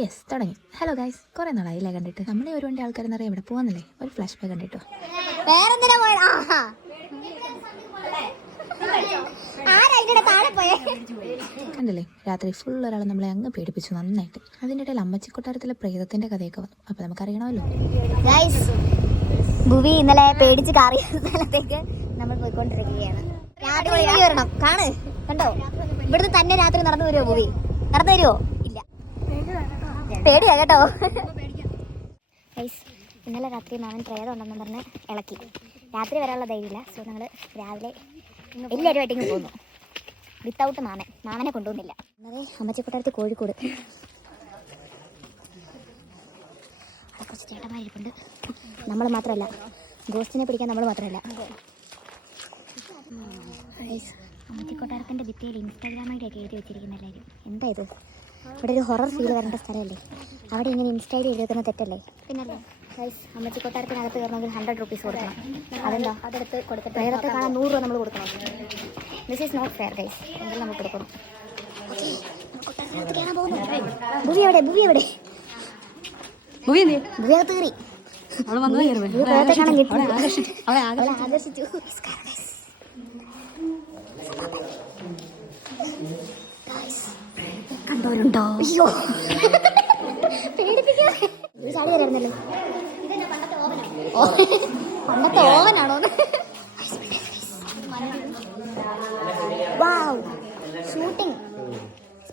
Yes തുടങ്ങി. Hello guys, കുറേ നാളായില്ലേ കണ്ടിട്ട്. നമ്മളെ ഒരു വണ്ടി ആൾക്കാരെന്നറിയാം എവിടെ പോകാന്നല്ലേ ഒരു ഫ്ലാഷ് ബാക്ക് കണ്ടിട്ടോ. കണ്ടില്ലേ, രാത്രി ഫുൾ ഒരാൾ നമ്മളെ അങ്ങ് പേടിപ്പിച്ചു നന്നായിട്ട്. അതിൻ്റെ ഇടയിൽ അമ്മച്ചി കൊട്ടാരത്തിലെ പ്രേതത്തിന്റെ കഥയൊക്കെ വന്നു. അപ്പൊ നമുക്കറിയണമല്ലോ. ഭൂവി ഇന്നലെ പേടിച്ച് കാറിയ സ്ഥലത്തേക്ക് നമ്മൾ പോയിക്കൊണ്ടിരിക്കുകയാണ്. കാണ് കണ്ടോ, ഇവിടുന്ന് തന്നെ രാത്രി നടന്നു വരുമോ ഭൂവി? നടന്നു വരുമോ? ഇല്ല, പേടിയാ കേട്ടോ. ഇന്നലെ രാത്രി മാമൻ പ്രേതം ഉണ്ടെന്ന് പറഞ്ഞ് ഇളക്കി. രാത്രി വരാനുള്ള ധൈര്യമില്ല. സോ ഞങ്ങൾ രാവിലെ എല്ലാവരുമായിട്ടേക്കും പോകുന്നു. വിത്തൗട്ട് മാമനെ കൊണ്ടുപോകുന്നില്ല. അന്നേരം അമ്മച്ചിക്കൊട്ടാരത്തിൽ കോഴിക്കോട് അവിടെ കുറച്ച് ചേട്ടന്മാരിപ്പുണ്ട്. നമ്മൾ മാത്രമല്ല, ഗോസ്റ്റിനെ പിടിക്കാൻ നമ്മൾ മാത്രമല്ല. അമ്മച്ചിക്കൊട്ടാരത്തിൻ്റെ ഭിത്തിയിൽ ഇൻസ്റ്റാഗ്രാം ഐ ഡി ഒക്കെ എഴുതി വെച്ചിരിക്കുന്ന എല്ലാവരും. എന്താ ഇത്? ഇവിടെ ഒരു ഹൊറർ ഫീൽ വരേണ്ട സ്ഥലമല്ലേ? അവിടെ ഇങ്ങനെ ഇൻസ്റ്റ ഐ ഡി എഴുതുന്ന തെറ്റല്ലേ? പിന്നല്ലേ അമ്മച്ചിക്കൊട്ടാരത്തിനകത്ത് കയറണമെങ്കിൽ 100 rupees കൊടുക്കണം. അതെന്താ? അതെടുത്ത് കൊടുത്തിട്ട് പ്രേതത്തെ കാണാൻ 100 രൂപ നമ്മൾ കൊടുക്കണം. This is not fair guys. എങ്കിലും നമ്മൾ കൊടുക്കണം. ഭൂവി എവിടെ? ഭൂവി എവിടെ? ഭൂവി അകത്ത് കയറി. പ്രേതത്തെ കാണാൻ ആകർഷിച്ചു. കണ്ടോരുണ്ടോ? അയ്യോ, പേടിപ്പിക്കാതെ ചാടി വരായിരുന്നല്ലോ. പണ്ടത്തെ ഓവനാണോ? ഷൂട്ടിംഗ്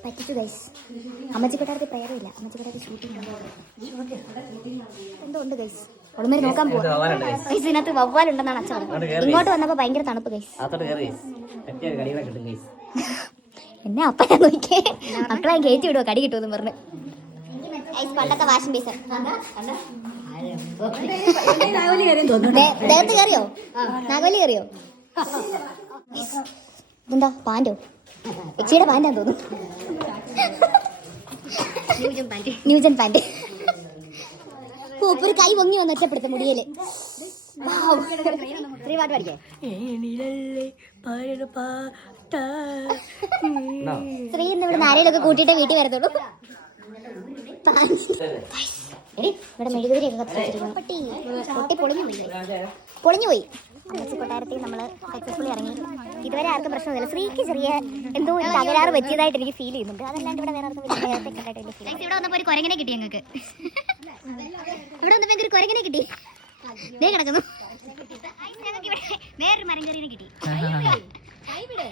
പറ്റിച്ചു ഗൈസ്. അമ്മച്ചിക്കൊട്ടാരത്തിൽ പ്രയറില്ല, അമ്മച്ചിക്കൊട്ടാരത്തിൽ ഷൂട്ടിംഗ് എന്തോ ഉണ്ട് ഗൈസ്. ഒളിമേരി നോക്കാൻ പോവാ ഗൈസ്. ഇതിനകത്ത് വവ്വാലുണ്ടെന്നാണ് അച്ഛൻ പറഞ്ഞത്. ഇങ്ങോട്ട് വന്നപ്പോൾ ഭയങ്കര തണുപ്പ് ഗൈസ്. എന്നെ അപ്പഴാ നോക്കിയേ, മക്കളെ കയറ്റി വിടുവോ കടി കിട്ടുമെന്ന് പറഞ്ഞു. പണ്ടത്തെ വാഷിംഗ് ബേസൺ ദേഹത്ത് കയറിയോ? നാഗവലി കയറിയോ? ഇതെന്താ പാൻറ്റോ? എച്ചിയുടെ പാൻറ്റാന്ന് തോന്നുന്നു. New gen pant. ഒരു കൈ പൊങ്ങി വന്ന് ഒറ്റപ്പെടുത്ത മുടിയില്. പാട്ട് പഠിക്കേ? സ്ത്രീ ഇവിടെ നാരയിലൊക്കെ കൂട്ടിയിട്ട് വീട്ടിൽ വരത്തുള്ളൂ. ഇവിടെ മെഴുകുതിരിയൊക്കെ പൊട്ടി പൊളിഞ്ഞുപോയി. അമ്മച്ചിക്കൊട്ടാരത്തിൽ നമ്മൾ സക്സസ്ഫുള്ളി ഇറങ്ങി. ഇതുവരെ ആർക്കും പ്രശ്നമൊന്നുമില്ല. സ്ത്രീക്ക് ചെറിയ എന്തോ ഒരു തകരാറ് പറ്റിയതായിട്ട് എനിക്ക് ഫീൽ ചെയ്യുന്നുണ്ട്. അതല്ലാണ്ട് ഇവിടെ വേറെ ആർക്കും ഇവിടെ വന്നപ്പോൾ ഒരു കുരങ്ങനെ കിട്ടി. ഞങ്ങൾക്ക് ഇവിടെ വന്നപ്പോൾ ഒരു കുരങ്ങനെ കിട്ടി. ദേ കിടക്കുന്നു. ഞങ്ങൾക്ക് ഇവിടെ വേറൊരു മരം കയറിനെ കിട്ടി. കൈവിട്